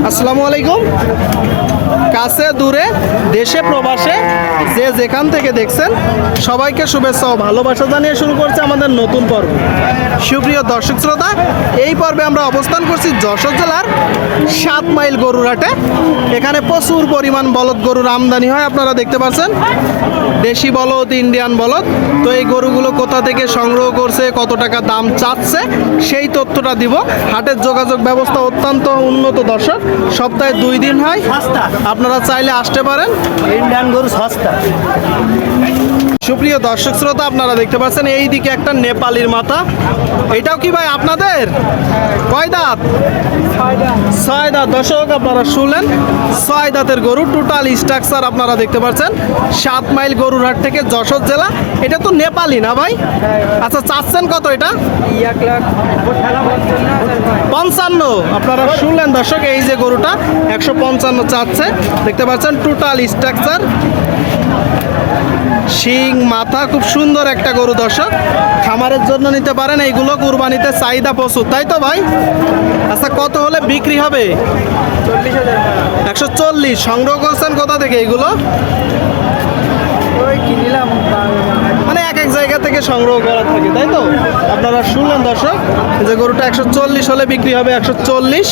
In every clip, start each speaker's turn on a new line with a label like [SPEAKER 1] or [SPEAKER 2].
[SPEAKER 1] আসসালামু আলাইকুম। কাছে দূরে দেশে প্রবাসে যে যেখান থেকে দেখছেন সবাইকে শুভেচ্ছা ও ভালোবাসা জানিয়ে শুরু করছে আমাদের নতুন পর্ব। সুপ্রিয় দর্শক শ্রোতা, এই পর্বে আমরা অবস্থান করছি যশোর জেলার 7 মাইল গরুর হাটে। এখানে প্রচুর পরিমাণ বলদ গরুর আমদানি হয়, আপনারা দেখতে পাচ্ছেন। দেশি বলদ, ইন্ডিয়ান বলদ। তো এই গরুগুলো কোথা থেকে সংগ্রহ করছে, কত টাকা দাম চাচ্ছে, সেই তথ্যটা দিব। হাটের যোগাযোগ ব্যবস্থা অত্যন্ত উন্নত দর্শক, সপ্তাহে 2 দিন হয়, আপনারা চাইলে আসতে পারেন।
[SPEAKER 2] ইন্ডিয়ান গরু সস্তা।
[SPEAKER 1] সুপ্রিয় দর্শক শ্রোতা, আপনারা দেখতে পাচ্ছেন এই দিকে একটা নেপালির মাথা। এটাও কি ভাই আপনাদের? কয় দাঁত? 6 দাঁত। দর্শক আপনারা শুনলেন, 6 দাঁতের গরু, টোটাল স্ট্রাকচার আপনারা দেখতে পাচ্ছেন। 7 মাইল গরুর হাট থেকে যশোর জেলা। এটা তো নেপালি না ভাই? আচ্ছা, চাচ্ছেন কত এটা? 1,55,000। আপনারা শুনলেন দর্শক, এই যে গরুটা 155 চাচ্ছে, দেখতে পাচ্ছেন। টোটাল স্ট্রাকচার, শিং, মাথা, খুব সুন্দর একটা গরু দর্শক। খামারের জন্য নিতে পারেন, এইগুলো কুরবানিতে চাহিদা প্রচুর, তাই তো ভাই? আচ্ছা, কত হলে বিক্রি হবে? 140। সংগ্রহ করছেন কোথা থেকে এইগুলো? মানে এক এক জায়গা থেকে সংগ্রহ করা থাকে, তাই তো? আপনারা শুনলেন দর্শক, যে গরুটা 140 হলে বিক্রি হবে। 140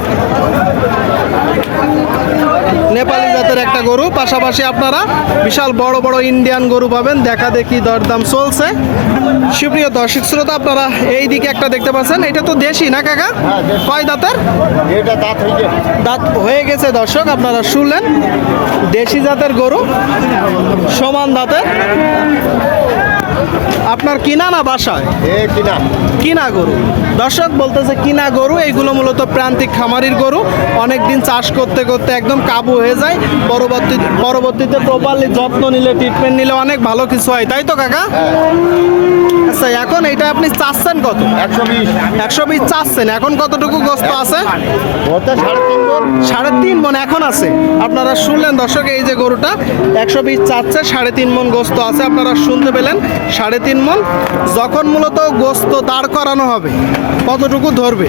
[SPEAKER 1] নেপালি জাতের একটা গরু। পাশাপাশি আপনারা বিশাল বড় বড় ইন্ডিয়ান গরু পাবেন, দেখা দেখি দরদাম চলছে। সুপ্রিয় দর্শক শ্রোতা, আপনারা এই দিকে একটা দেখতে পাচ্ছেন, এটা তো দেশি না কাকা? কয় দাঁতের? দাঁত হয়ে গেছে দর্শক, আপনারা শুনলেন। দেশি জাতের গরু, সমান দাঁতের। আপনার কিনা না বাসায়? কিনা গরু দর্শক, বলতেছে কিনা গরু। এইগুলো মূলত প্রান্তিক খামারির গরু, অনেক দিন চাষ করতে করতে একদম কাবু হয়ে যায়। পরবর্তীতে প্রপারলি যত্ন নিলে, ট্রিটমেন্ট নিলে অনেক ভালো কিছু হয়, তাই তো কাকা? আচ্ছা, এখন এইটা আপনি চাচ্ছেন কত? 120 চাচ্ছেন। এখন কতটুকু গোস্ত আছে? 3.5 মণ এখন আছে। আপনারা শুনলেন দর্শক, এই যে গরুটা 120 চাচ্ছে, 3.5 মণ গোস্ত আছে। আপনারা শুনতে পেলেন, 3.5 মণ। যখন মূলত গোস্ত দাঁড় করানো হবে, কতটুকু ধরবে?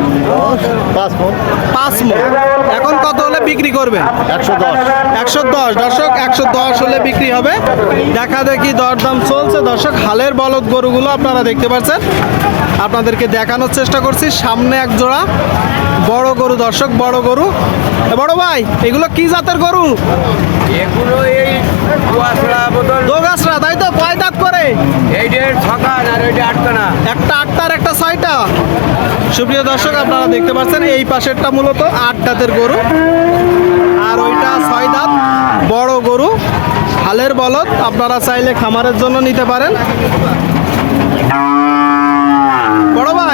[SPEAKER 1] 5 মণ। এখন কত হলে বিক্রি করবেন? 110 দর্শক, 110 হলে বিক্রি হবে। দেখা দেখি দরদাম চলছে দর্শক। হালের বলদ গরুগুলো আপনারা দেখতে পাচ্ছেন, আপনাদেরকে দেখানোর চেষ্টা করছি। সামনে এক জোড়া বড় গরু দর্শক, বড় গরু। বড় ভাই, এগুলো কি জাতের গরু?
[SPEAKER 2] এগুলো এই
[SPEAKER 1] দোগাছরা, তাই তো? কয় দাঁত করে?
[SPEAKER 2] এইটার ছকান আর ওইটা আটকানা।
[SPEAKER 1] একটা 8টা আর একটা 6টা। সুপ্রিয় দর্শক, আপনারা দেখতে পাচ্ছেন এই পাশেরটা মূলত 8 দাঁতের গরু, আর ওইটা 6 দাঁত বড় গরু, হালের বলদ। আপনারা চাইলে খামারের জন্য নিতে পারেন। বড় ভাই,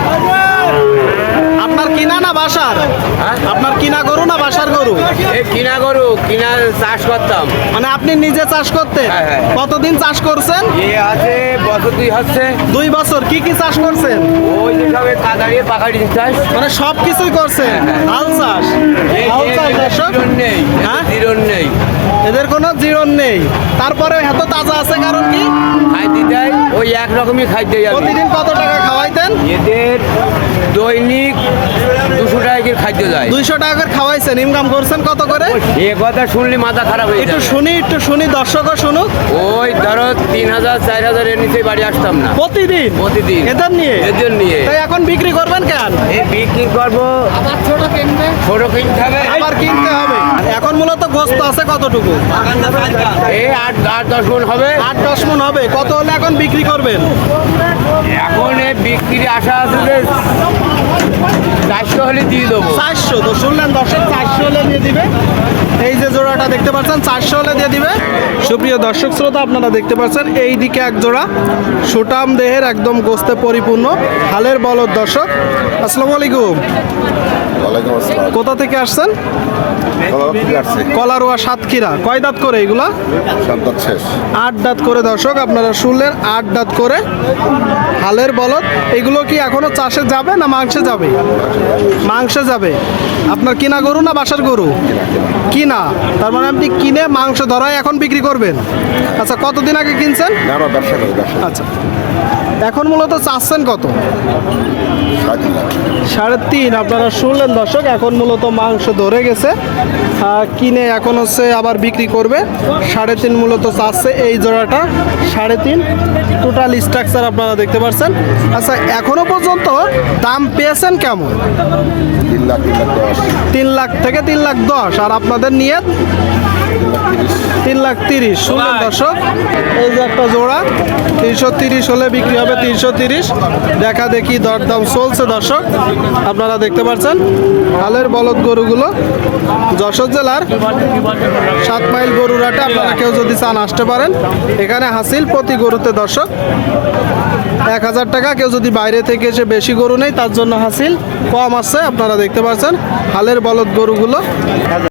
[SPEAKER 1] আপনার কিনা না বাসার? আপনার কিনা গরু না বাসার গরু?
[SPEAKER 2] এই কিনা গরু, কিনা চাষ করতাম।
[SPEAKER 1] মানে আপনি নিজে চাষ করতেন?
[SPEAKER 2] হ্যাঁ, হ্যাঁ।
[SPEAKER 1] কতদিন চাষ করছেন?
[SPEAKER 2] এ আছে বছর 2 হচ্ছে।
[SPEAKER 1] 2 বছর। কি কি চাষ করছেন?
[SPEAKER 2] ওই যে সবে কাদাড়িয়ে পাকাড়ি চাষ।
[SPEAKER 1] মানে সব কিছুই করছেন? হাল চাষ? হাল চাষ দর্শক।
[SPEAKER 2] জিরন নেই,
[SPEAKER 1] হ্যাঁ?
[SPEAKER 2] জিরন নেই।
[SPEAKER 1] এদের কোনো জীবন নেই, তারপরে এত তাজা আছে। কারণ কি?
[SPEAKER 2] খাইতে দেয় ওই একরকমই খাইতে যাবে।
[SPEAKER 1] প্রতিদিন কত টাকা খাওয়াইতেন?
[SPEAKER 2] এদের দৈনিক 200 টাকা করে খাদ্য যায়।
[SPEAKER 1] 200 টাকা করে খাওয়াইছেন। ইনকাম করছেন কত করে?
[SPEAKER 2] এ কথা শুনলে মাথা খারাপ হয়ে
[SPEAKER 1] একটু
[SPEAKER 2] যাবে।
[SPEAKER 1] একটু শুনি, দর্শকও শুনুক।
[SPEAKER 2] ওই ধরো 3000 4000 এর নিচে বাড়ি আসতাম না
[SPEAKER 1] প্রতিদিন?
[SPEAKER 2] প্রতিদিন
[SPEAKER 1] এদের নিয়ে?
[SPEAKER 2] এদের নিয়ে।
[SPEAKER 1] তাই এখন বিক্রি করবেন কেন?
[SPEAKER 2] এই বিক্রি করবো, ছোট কিনতে হবে,
[SPEAKER 1] আবার কিনতে হবে। এখন মূলত গোস্ত আছে কতটুকু?
[SPEAKER 2] এই 8-10 মণ হবে।
[SPEAKER 1] 8-10 মণ হবে। কত হলে এখন বিক্রি করবেন?
[SPEAKER 2] এখন এই বিক্রি আশা আছে যে 400 হলে দিয়ে দেবো।
[SPEAKER 1] 400। তো শুনলেন দর্শক, 400 হলে দিয়ে দিবে। এই যে জোড়াটা দেখতে পাচ্ছেন, 400 হলে দিয়ে দিবে। সুপ্রিয় দর্শক শ্রোতা, আপনারা দেখতে পাচ্ছেন এই দিকে এক জোড়া সুটাম দেহের, একদম গোস্তে পরিপূর্ণ হালের বলদ দর্শক। আসসালামু আলাইকুম। কোথা থেকে আসছেন? কলারোয়া, সাতক্ষীরা। কয় দাঁত করে এগুলা? 8 দাঁত করে দর্শক, আপনারা শুনলেন, 8 দাঁত করে হালের বলদ। এগুলো কি এখনো চাষে যাবে না মাংসে যাবে? মাংসে যাবে। আপনার কিনা গরু না বাসার গরু? কিনা। তার মানে আপনি কিনে মাংস ধরায় এখন বিক্রি করবেন। আচ্ছা, কতদিন আগে কিনছেন? আচ্ছা, এখন মূলত চাচ্ছেন কত? 3.5 আপনারা শুনলেন দর্শক, এখন মূলত মাংস ধরে গেছে, কিনে এখন হচ্ছে আবার বিক্রি করবে। 3.5 মূলত চাচ্ছে এই জোড়াটা, 3.5 টোটাল স্ট্রাকচার আপনারা দেখতে পাচ্ছেন। আচ্ছা, এখনো পর্যন্ত দাম পেয়েছেন কেমন? 3 লাখ থেকে 3,10,000, আর আপনাদের নিয়ত 3,30,000। শুনলেন দর্শক, এই যে একটা জোড়া 330 হলে বিক্রি হবে, 330 দেখা দেখি দরদাম চলছে দর্শক, আপনারা দেখতে পাচ্ছেন। হালের বলদ গরুগুলো যশোর জেলার 7 মাইল গরুরাটে আপনারা কেউ যদি চান আসতে পারেন। এখানে হাসিল প্রতি গরুতে দর্শক 1,000 টাকা, কেউ যদি বাইরে থেকে এসে বেশি গরু নেই তার জন্য হাসিল কম আছে, আপনারা দেখতে পাচ্ছেন হালের বলদ গরুগুলো।